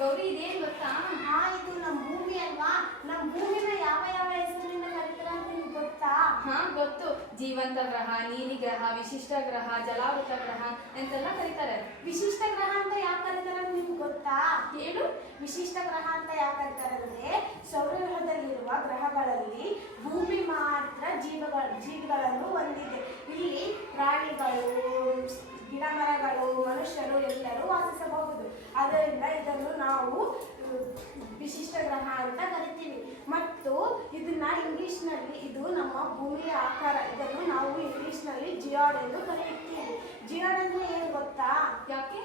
ಗೌರಿ ಇದೇನ್ ಗೊತ್ತಾ? ಇದು ನಮ್ಮ ಭೂಮಿ ಅಲ್ವಾ? ನಮ್ಮ ಭೂಮಿನ ಯಾವ ಯಾವ ಹೆಸರಿನಿಂದ ಕರೀತಾರೆ ಅಂತ ನಿಮ್ಗೆ ಗೊತ್ತಾ? ಗೊತ್ತು. ಜೀವಂತ ಗ್ರಹ, ನೀಲಿ ಗ್ರಹ, ವಿಶಿಷ್ಟ ಗ್ರಹ, ಜಲಾವೃತ ಗ್ರಹ ಅಂತೆಲ್ಲ ಕರೀತಾರೆ. ವಿಶಿಷ್ಟ ಗ್ರಹ ಅಂತ ಯಾಕೆ ಕರೀತಾರೆ ಅಂತ ನಿಮ್ಗೆ ಗೊತ್ತಾ? ಹೇಳು. ವಿಶಿಷ್ಟ ಗ್ರಹ ಅಂತ ಯಾಕೆ ಕರೀತಾರೆ ಅಂದ್ರೆ ಸೌರಗ್ರಹದಲ್ಲಿರುವ ಗ್ರಹಗಳಲ್ಲಿ ಭೂಮಿ ಮಾತ್ರ ಜೀವಿಗಳನ್ನು ಹೊಂದಿದೆ. ಇಲ್ಲಿ ಪ್ರಾಣಿಗಳು, ಗಿಡಮರಗಳು, ಮನುಷ್ಯರು ಎಲ್ಲರೂ ವಾಸಿಸಬಹುದು. ಆದ್ದರಿಂದ ಇದನ್ನು ನಾವು ವಿಶಿಷ್ಟ ಗ್ರಹ ಅಂತ ಕರಿತೀವಿ. ಮತ್ತು ಇದನ್ನ ಇಂಗ್ಲಿಷ್ನಲ್ಲಿ, ಇದು ನಮ್ಮ ಭೂಮಿಯ ಆಕಾರ, ಇದನ್ನು ನಾವು ಇಂಗ್ಲಿಷ್ನಲ್ಲಿ ಜಿಯಾಡ್ ಎಂದು ಕರೆಯುತ್ತೀವಿ. ಜಿಯಾಡ್ ಅಂದ್ರೆ ಏನು ಗೊತ್ತಾ? ಯಾಕೆ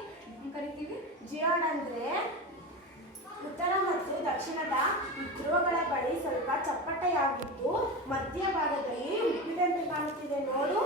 ಕರಿತೀವಿ? ಜಿಯಾಡ್ ಅಂದ್ರೆ ಉತ್ತರ ಮತ್ತು ದಕ್ಷಿಣದ ಧ್ರುವಗಳ ಬಳಿ ಸ್ವಲ್ಪ ಚಪ್ಪಟೆಯಾಗಿದ್ದು ಮಧ್ಯಭಾಗದಲ್ಲಿ ಉಬ್ಬಿದಂತೆ ಕಾಣುತ್ತಿದೆ ನೋಡು.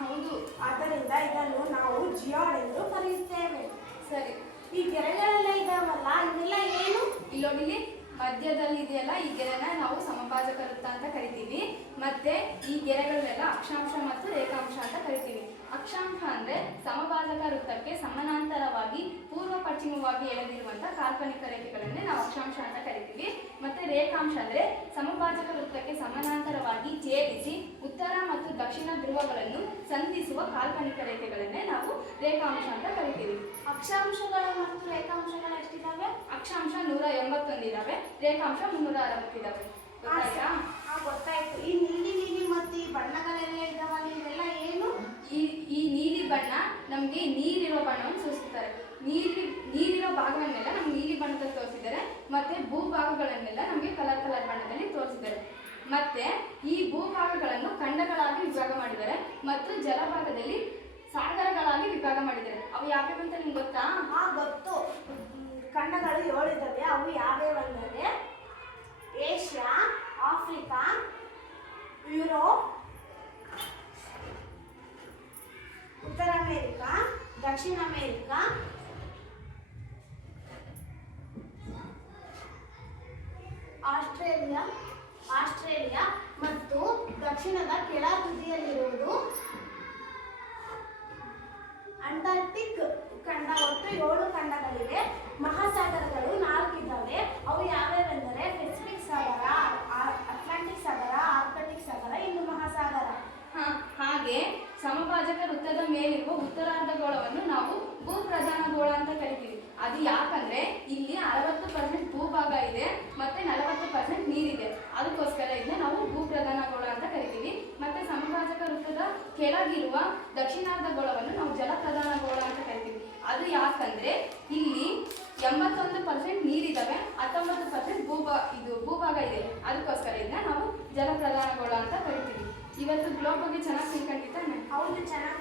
ಹೌದು. ಆದ್ದರಿಂದ ಇದನ್ನು ನಾವು ಜಿಯಾಡ್ ಎಂದು ಕರೆಯುತ್ತೇವೆ. ಸರಿ. ಈ ಗೆರೆಗಳೆಲ್ಲ ಇದಾವಲ್ಲ, ಇವೆಲ್ಲ ಏನು? ಇಲ್ಲೋಡಿಲಿ ಮಧ್ಯದಲ್ಲಿ ಇದೆಯಲ್ಲ, ಈ ಗೆರೆನ ನಾವು ಸಮಭಾಜಕ ವೃತ್ತ ಅಂತ ಕರಿತೀವಿ. ಮತ್ತೆ ಈ ಗೆರೆಗಳನ್ನೆಲ್ಲ ಅಕ್ಷಾಂಶ ಮತ್ತು ರೇಖಾಂಶ ಅಂತ ಕರಿತೀವಿ. ಅಕ್ಷಾಂಶ ಅಂದ್ರೆ ಸಮಭಾಜಕ ವೃತ್ತಕ್ಕೆ ಸಮಾನಾಂತರವಾಗಿ ಪೂರ್ವ ಪಶ್ಚಿಮವಾಗಿ ಎಳೆದಿರುವಂತಹ ಕಾಲ್ಪನಿಕ ರೇಖೆಗಳನ್ನೇ ನಾವು ಅಕ್ಷಾಂಶ ಅಂತ ಕರಿತೀವಿ. ಮತ್ತೆ ರೇಖಾಂಶ ಅಂದ್ರೆ ಸಮಭಾಜಕ ವೃತ್ತಕ್ಕೆ ಸಮಾನಾಂತರವಾಗಿ ಛೇದಿಸಿ ಉತ್ತರ ಮತ್ತು ದಕ್ಷಿಣ ಧ್ರುವಗಳನ್ನು ಸಂಧಿಸುವ ಕಾಲ್ಪನಿಕ ರೇಖೆಗಳನ್ನೇ ನಾವು ರೇಖಾಂಶ ಅಂತ ಕರಿತೀವಿ. ಅಕ್ಷಾಂಶಗಳು ಮತ್ತು ರೇಖಾಂಶಗಳು ಎಷ್ಟಿದಾವೆ? ಅಕ್ಷಾಂಶ 181 ಇದಾವೆ, ರೇಖಾಂಶ 360 ಇದಾವೆ. ಗೊತ್ತಾಯ್ತಾ? ಗೊತ್ತಾಯ್ತು. ಈ ನೀಲಿ ಮತ್ತು ಈ ಬಣ್ಣಗಳೆಲ್ಲ ಇದಾವಲ್ಲ, ಇವೆಲ್ಲ ಏನು? ಈ ನೀಲಿ ಬಣ್ಣ ನಮ್ಗೆ ನೀರಿರೋ ಬಣ್ಣವನ್ನು ಸೂಚಿಸುತ್ತಾರೆ. ನೀರಿರೋ ಭಾಗವನ್ನೆಲ್ಲ ನಮ್ಗೆ ನೀಲಿ ಬಣ್ಣದಲ್ಲಿ ತೋರಿಸಿದ್ದಾರೆ. ಮತ್ತೆ ಭೂಭಾಗಗಳನ್ನೆಲ್ಲ ನಮಗೆ ಕಲರ್ ಬಣ್ಣದಲ್ಲಿ ತೋರಿಸಿದ್ದಾರೆ. ಮತ್ತೆ ಈ ಭೂಭಾಗಗಳನ್ನು ಖಂಡಗಳಾಗಿ ವಿಭಾಗ ಮಾಡಿದ್ದಾರೆ ಮತ್ತು ಜಲಭಾಗದಲ್ಲಿ ಸಾಗರಗಳಾಗಿ ವಿಭಾಗ ಮಾಡಿದ್ದಾರೆ. ಅವು ಯಾವ್ಯಾವ ಅಂತ ನಿಮ್ಗೆ ಗೊತ್ತಾ? ಗೊತ್ತು. ಖಂಡಗಳು 7 ಇದ್ದಾವೆ. ಅವು ಯಾವ್ಯಾವಂದರೆ ಏಷ್ಯಾ, ಆಫ್ರಿಕಾ, ಯುರೋಪ್, ಉತ್ತರ ಅಮೇರಿಕಾ, ದಕ್ಷಿಣ ಅಮೇರಿಕಾ, ಆಸ್ಟ್ರೇಲಿಯಾ ಮತ್ತು ದಕ್ಷಿಣದ ಕೆಳ ತುದಿಯಲ್ಲಿರುವುದು ಅಂಟಾರ್ಕ್ಟಿಕ್ ಖಂಡ. ಒಟ್ಟು 7 ಖಂಡಗಳಿವೆ. ಮಹಾಸಾಗರಗಳು 4 ಇದ್ದಾವೆ. ಅವು ಯಾವ್ಯಾವೆಂದರೆ ಪೆಸಿಫಿಕ್ ಸಾಗರ, ಅಟ್ಲಾಂಟಿಕ್ ಸಾಗರ, ಆರ್ಕಟಿಕ್ ಸಾಗರ, ಇನ್ನು ಮಹಾಸಾಗರ. ಹಾಗೆ ಸಮಭಾಜಕ ವೃತ್ತದ ಮೇಲಿರುವ ಉತ್ತರಾರ್ಧಗೋಳವನ್ನು ನಾವು ಭೂಪ್ರಧಾನ ಗೋಳ ಅಂತ ಕರಿತೀವಿ. ಅದು ಯಾಕಂದ್ರೆ ಇಲ್ಲಿ 60% ಭೂಭಾಗ ಇದೆ ಮತ್ತೆ 40% ನೀರಿದೆ. ಅದಕ್ಕೋಸ್ಕರ ಇದನ್ನ ನಾವು ಭೂಪ್ರಧಾನ ಗೋಳ ಅಂತ ಕರಿತೀವಿ. ಮತ್ತೆ ಸಮಭಾಜಕ ವೃತ್ತದ ಕೆಳಗಿರುವ ದಕ್ಷಿಣಾರ್ಧಗೋಳವನ್ನು ನಾವು ಜಲಪ್ರಧಾನ ಗೋಳ ಅಂತ ಕರಿತೀವಿ. ಅದು ಯಾಕಂದ್ರೆ ಇಲ್ಲಿ 81% ನೀರಿದಾವೆ, 19% ಭೂಭಾಗ ಇದೆ. ಅದಕ್ಕೋಸ್ಕರ ಇದನ್ನ ನಾವು ಜಲಪ್ರಧಾನ ಗೋಳ ಅಂತ ಕರಿತೀವಿ. ಇವತ್ತು ಗ್ಲೋಬ್ ಬಗ್ಗೆ ಚೆನ್ನಾಗಿ ತಿಳ್ಕೊಂಡಿದ್ದಾನೆ. ಹೌದು, ಚೆನ್ನಾಗಿ